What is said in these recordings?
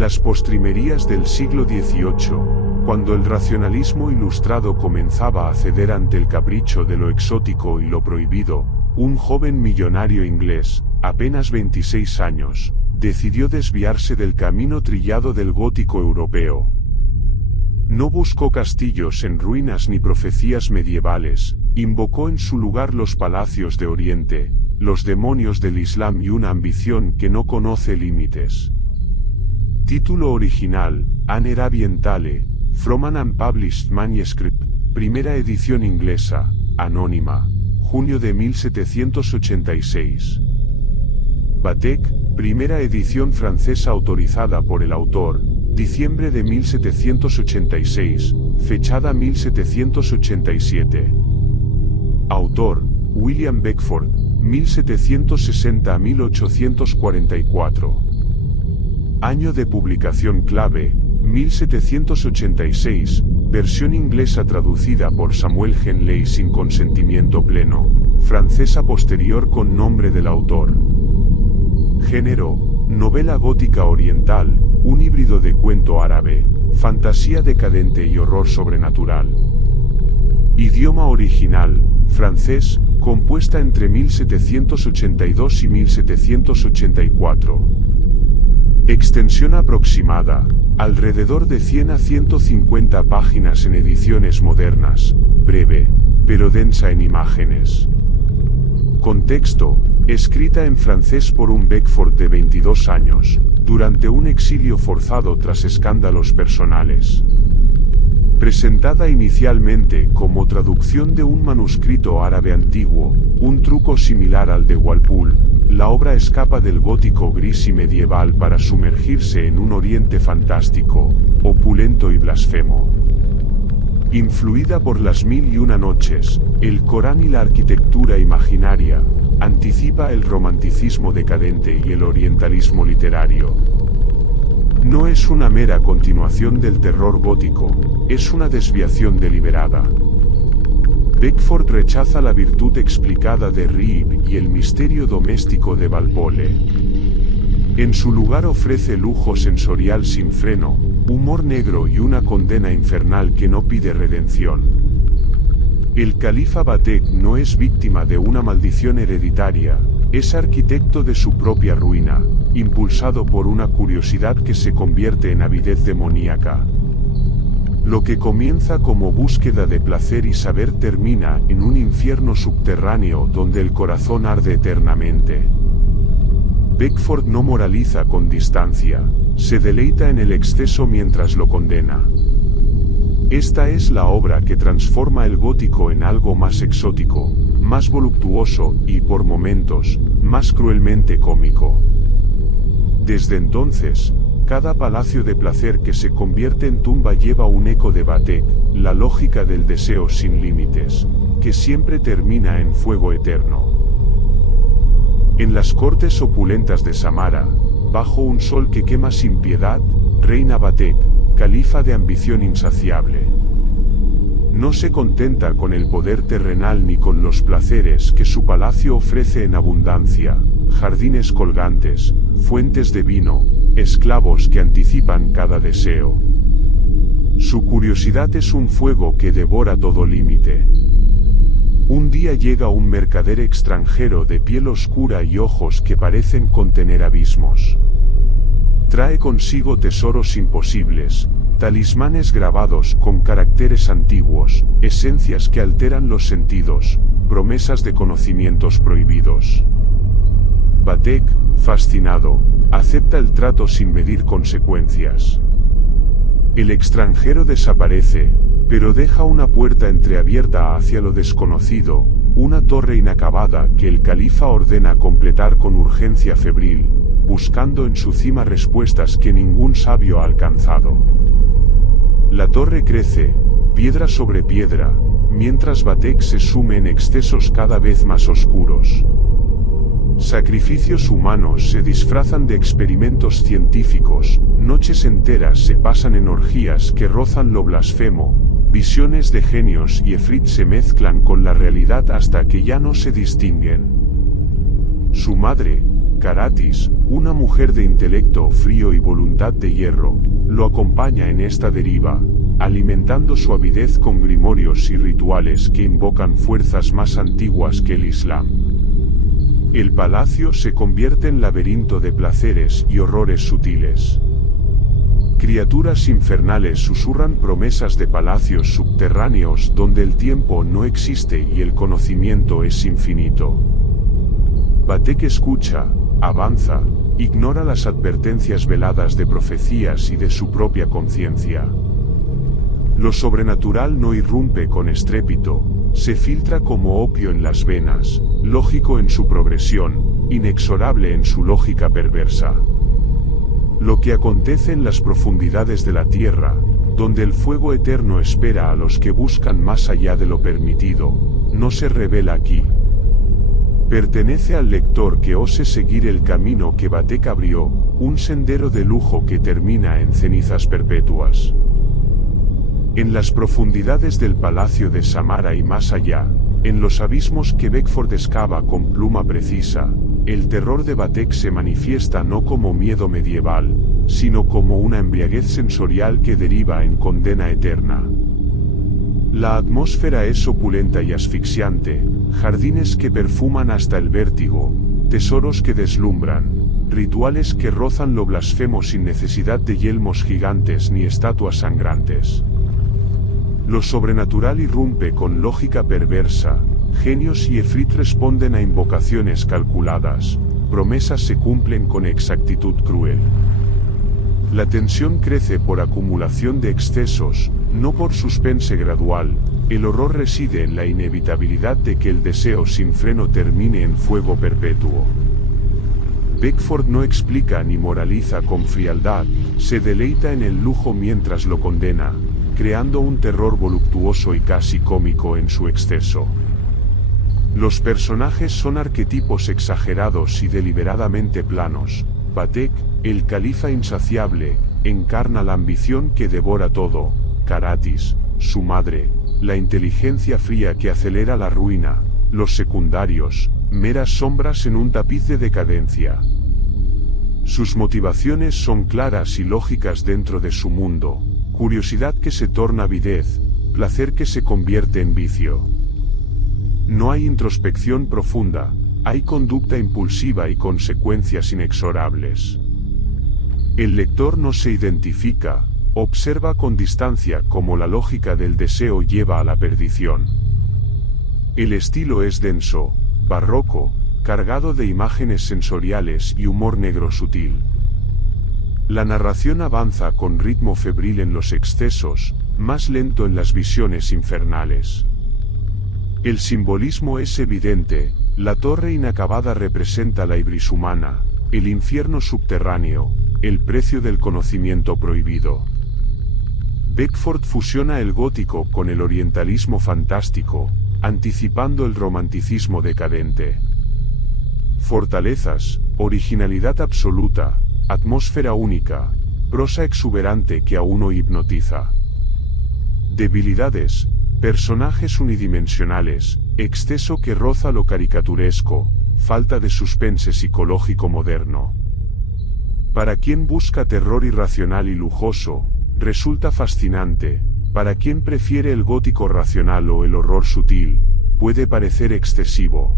las postrimerías del siglo XVIII, cuando el racionalismo ilustrado comenzaba a ceder ante el capricho de lo exótico y lo prohibido, un joven millonario inglés, apenas 26 años, decidió desviarse del camino trillado del gótico europeo. No buscó castillos en ruinas ni profecías medievales, invocó en su lugar los palacios de Oriente, los demonios del Islam y una ambición que no conoce límites. Título original, An Arabian Tale, from an Unpublished Manuscript, primera edición inglesa, anónima, junio de 1786. Batek, primera edición francesa autorizada por el autor, diciembre de 1786, fechada 1787. Autor, William Beckford, 1760 a 1844. Año de publicación clave, 1786, versión inglesa traducida por Samuel Henley sin consentimiento pleno, francesa posterior con nombre del autor. Género, novela gótica oriental, un híbrido de cuento árabe, fantasía decadente y horror sobrenatural. Idioma original, francés, compuesta entre 1782 y 1784. Extensión aproximada, alrededor de 100 a 150 páginas en ediciones modernas, breve, pero densa en imágenes. Contexto, escrita en francés por un Beckford de 22 años, durante un exilio forzado tras escándalos personales. Presentada inicialmente como traducción de un manuscrito árabe antiguo, un truco similar al de Walpole, la obra escapa del gótico gris y medieval para sumergirse en un oriente fantástico, opulento y blasfemo. Influida por las Mil y una noches, el Corán y la arquitectura imaginaria, anticipa el romanticismo decadente y el orientalismo literario. No es una mera continuación del terror gótico, es una desviación deliberada. Beckford rechaza la virtud explicada de Reeve y el misterio doméstico de Walpole. En su lugar ofrece lujo sensorial sin freno, humor negro y una condena infernal que no pide redención. El califa Batek no es víctima de una maldición hereditaria, es arquitecto de su propia ruina, impulsado por una curiosidad que se convierte en avidez demoníaca. Lo que comienza como búsqueda de placer y saber termina en un infierno subterráneo donde el corazón arde eternamente. Beckford no moraliza con distancia, se deleita en el exceso mientras lo condena. Esta es la obra que transforma el gótico en algo más exótico, más voluptuoso y, por momentos, más cruelmente cómico. Desde entonces, cada palacio de placer que se convierte en tumba lleva un eco de Batek, la lógica del deseo sin límites, que siempre termina en fuego eterno. En las cortes opulentas de Samara, bajo un sol que quema sin piedad, reina Batek, califa de ambición insaciable. No se contenta con el poder terrenal ni con los placeres que su palacio ofrece en abundancia, jardines colgantes, fuentes de vino, esclavos que anticipan cada deseo. Su curiosidad es un fuego que devora todo límite. Un día llega un mercader extranjero de piel oscura y ojos que parecen contener abismos. Trae consigo tesoros imposibles, talismanes grabados con caracteres antiguos, esencias que alteran los sentidos, promesas de conocimientos prohibidos. Batek, fascinado, acepta el trato sin medir consecuencias. El extranjero desaparece, pero deja una puerta entreabierta hacia lo desconocido, una torre inacabada que el califa ordena completar con urgencia febril, buscando en su cima respuestas que ningún sabio ha alcanzado. La torre crece, piedra sobre piedra, mientras Batek se sume en excesos cada vez más oscuros. Sacrificios humanos se disfrazan de experimentos científicos, noches enteras se pasan en orgías que rozan lo blasfemo, visiones de genios y efrit se mezclan con la realidad hasta que ya no se distinguen. Su madre, Caratis, una mujer de intelecto frío y voluntad de hierro, lo acompaña en esta deriva, alimentando su avidez con grimorios y rituales que invocan fuerzas más antiguas que el Islam. El palacio se convierte en laberinto de placeres y horrores sutiles. Criaturas infernales susurran promesas de palacios subterráneos donde el tiempo no existe y el conocimiento es infinito. Batek escucha, avanza, ignora las advertencias veladas de profecías y de su propia conciencia. Lo sobrenatural no irrumpe con estrépito, se filtra como opio en las venas, lógico en su progresión, inexorable en su lógica perversa. Lo que acontece en las profundidades de la tierra, donde el fuego eterno espera a los que buscan más allá de lo permitido, no se revela aquí. Pertenece al lector que ose seguir el camino que Batek abrió, un sendero de lujo que termina en cenizas perpetuas. En las profundidades del palacio de Samara y más allá, en los abismos que Beckford excava con pluma precisa, el terror de Batek se manifiesta no como miedo medieval, sino como una embriaguez sensorial que deriva en condena eterna. La atmósfera es opulenta y asfixiante, jardines que perfuman hasta el vértigo, tesoros que deslumbran, rituales que rozan lo blasfemo sin necesidad de yelmos gigantes ni estatuas sangrantes. Lo sobrenatural irrumpe con lógica perversa, genios y efrit responden a invocaciones calculadas, promesas se cumplen con exactitud cruel. La tensión crece por acumulación de excesos, no por suspense gradual, el horror reside en la inevitabilidad de que el deseo sin freno termine en fuego perpetuo. Beckford no explica ni moraliza con frialdad, se deleita en el lujo mientras lo condena, creando un terror voluptuoso y casi cómico en su exceso. Los personajes son arquetipos exagerados y deliberadamente planos. Batek, el califa insaciable, encarna la ambición que devora todo. Caratis, su madre, la inteligencia fría que acelera la ruina. Los secundarios, meras sombras en un tapiz de decadencia. Sus motivaciones son claras y lógicas dentro de su mundo. Curiosidad que se torna avidez, placer que se convierte en vicio. No hay introspección profunda, hay conducta impulsiva y consecuencias inexorables. El lector no se identifica, observa con distancia cómo la lógica del deseo lleva a la perdición. El estilo es denso, barroco, cargado de imágenes sensoriales y humor negro sutil. La narración avanza con ritmo febril en los excesos, más lento en las visiones infernales. El simbolismo es evidente, la torre inacabada representa la ibris humana, el infierno subterráneo, el precio del conocimiento prohibido. Beckford fusiona el gótico con el orientalismo fantástico, anticipando el romanticismo decadente. Fortalezas, originalidad absoluta, atmósfera única, prosa exuberante que a uno hipnotiza. Debilidades, personajes unidimensionales, exceso que roza lo caricaturesco, falta de suspense psicológico moderno. Para quien busca terror irracional y lujoso, resulta fascinante, para quien prefiere el gótico racional o el horror sutil, puede parecer excesivo.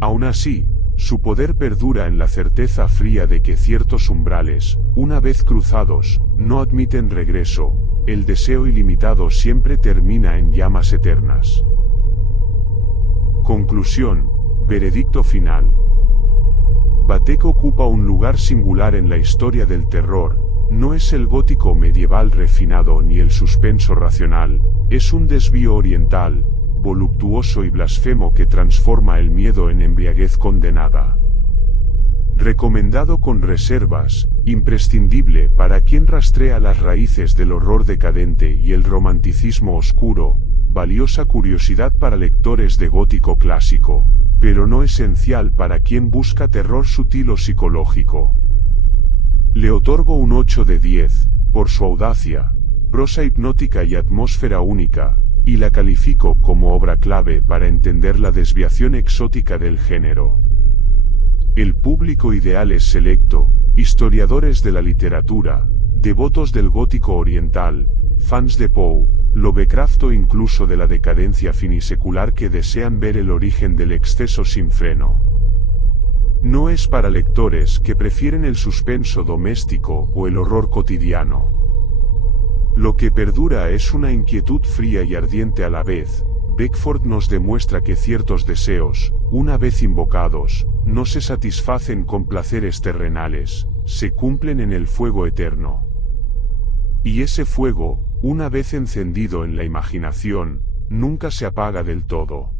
Aún así, su poder perdura en la certeza fría de que ciertos umbrales, una vez cruzados, no admiten regreso, el deseo ilimitado siempre termina en llamas eternas. Conclusión, veredicto final. Batek ocupa un lugar singular en la historia del terror, no es el gótico medieval refinado ni el suspenso racional, es un desvío oriental, voluptuoso y blasfemo que transforma el miedo en embriaguez condenada. Recomendado con reservas, imprescindible para quien rastrea las raíces del horror decadente y el romanticismo oscuro, valiosa curiosidad para lectores de gótico clásico, pero no esencial para quien busca terror sutil o psicológico. Le otorgo un 8 de 10, por su audacia, prosa hipnótica y atmósfera única, y la califico como obra clave para entender la desviación exótica del género. El público ideal es selecto, historiadores de la literatura, devotos del gótico oriental, fans de Poe, Lovecraft o incluso de la decadencia finisecular que desean ver el origen del exceso sin freno. No es para lectores que prefieren el suspenso doméstico o el horror cotidiano. Lo que perdura es una inquietud fría y ardiente a la vez. Beckford nos demuestra que ciertos deseos, una vez invocados, no se satisfacen con placeres terrenales, se cumplen en el fuego eterno. Y ese fuego, una vez encendido en la imaginación, nunca se apaga del todo.